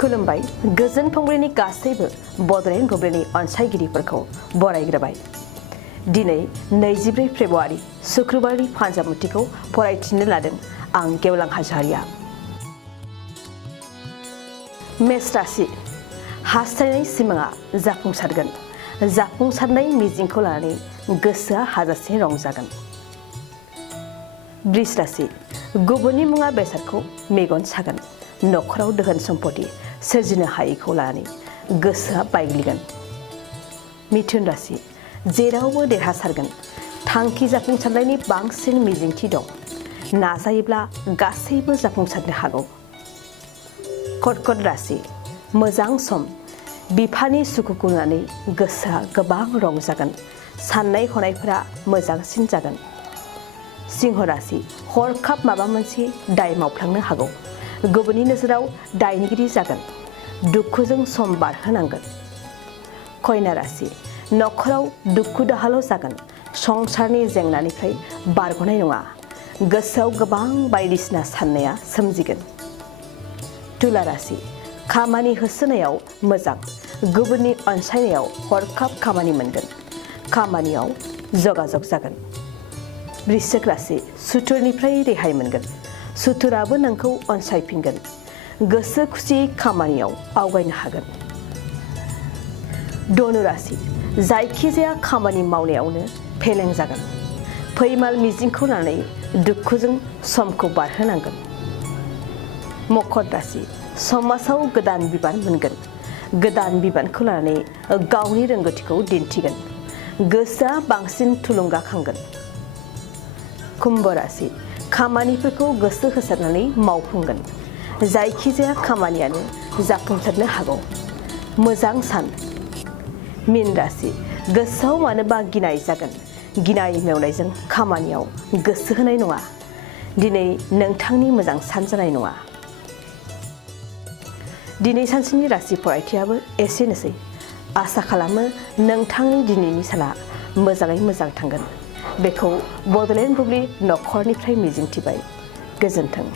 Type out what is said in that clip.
खुलुमबाय गोजोन फुंबिलिनि गासैबो बड'लेण्ड बुब्लिनि अनसायगिरिफोरखौ बरायग्रोबाय। दिनै 24 फेब्रुआरि शुक्रबारनि फान्जामुथिखौ फरायथिनो लादों आं गेवलां हाज'वारिया। मेष राशि हास्थायनाय सिमाङा जाफुंसारगोन। जाफुंसारनाय मिजिंखौ लानानै गोसोआ हाजासे रंजागोन। वृष राशि गुबुननि मुवा बेसादखौ मेगन सागोन। नखराव दोहोन सम्पति सोरजिनो हायैखौ लानानै गोसोआ बायग्लिगोन। मिथुन राशि जेरावबो देरहासारगोन। थांखि जाफुंसारनायनि बांसिन मिजिंथि दं। नाजायोब्ला गासैबो जाफुंसारनो हागौ। कर्कट राशि मोजां सम। बिफानि सुखुखौ नुनानै गोसोआ गोबां रंजागोन। साननाय हनायफोरा मोजांसिन जागोन। सिंह राशि हरखाब माबा मोनसे दाय मावफ्लांनो हागौ। गुबुननि नोजोराव दायनिगिरि जागोन। दुखुजों सम बारहोनांगोन। कन्या राशि नखराव दुखु दाहाल' जागोन। संसारनि जेंनानिफ्राय बारग'नाय नङा। गोसोआव गोबां बायदिसिना साननाया सोमजिगोन। तुला राशि खामानि होसोनायाव मोजां। गुबुननि अनसायनायाव हरखाब खामानि मोनगोन। खामानियाव जगाजग जागोन। वृश्चिक राशि सुथुरनिफ्राय रेहाय मोनगोन। सुथुराबो नोंखौ अनसायफिनगोन। गोसो खुसियै खामानियाव आवगायनो हागोन। धनु राशि जायखिजाया खामानि मावनायावनो फेलें जागोन। फैमाल मिजिंखौ लानानै दुखुजों समखौ बारहोनांगोन। मकर राशि समाजाव गोदान बिबान मोनगोन। गोदान बिबानखौ लानानै गावनि रोंगौथिखौ दिन्थिगोन। गोसोआ बांसिन थुलुंगाखांगोन। कुम्भ राशि खामानिफोरखौ गोसो होसारनानै मावफुंगोन। जायखिजाया खामानियानो जाफुंसारनो हागौ। मोजां सान। मीन राशि गोसोआव मानोबा गिनाय जागोन। गिनाय मेवनायजों खामानियाव गोसो होनाय नङा। दिनै नोंथांनि मोजां सान जानाय नङा। दिनै सानसेनि राशि फरायथियाबो एसेनोसै। आसा खालामो नोंथांनि दिनैनि साना मोजाङै मोजां थांगोन। बेखौ बड'लेण्ड बुब्लि नखरनिफ्राय मिजिंथिबाय। गोजोन्थों।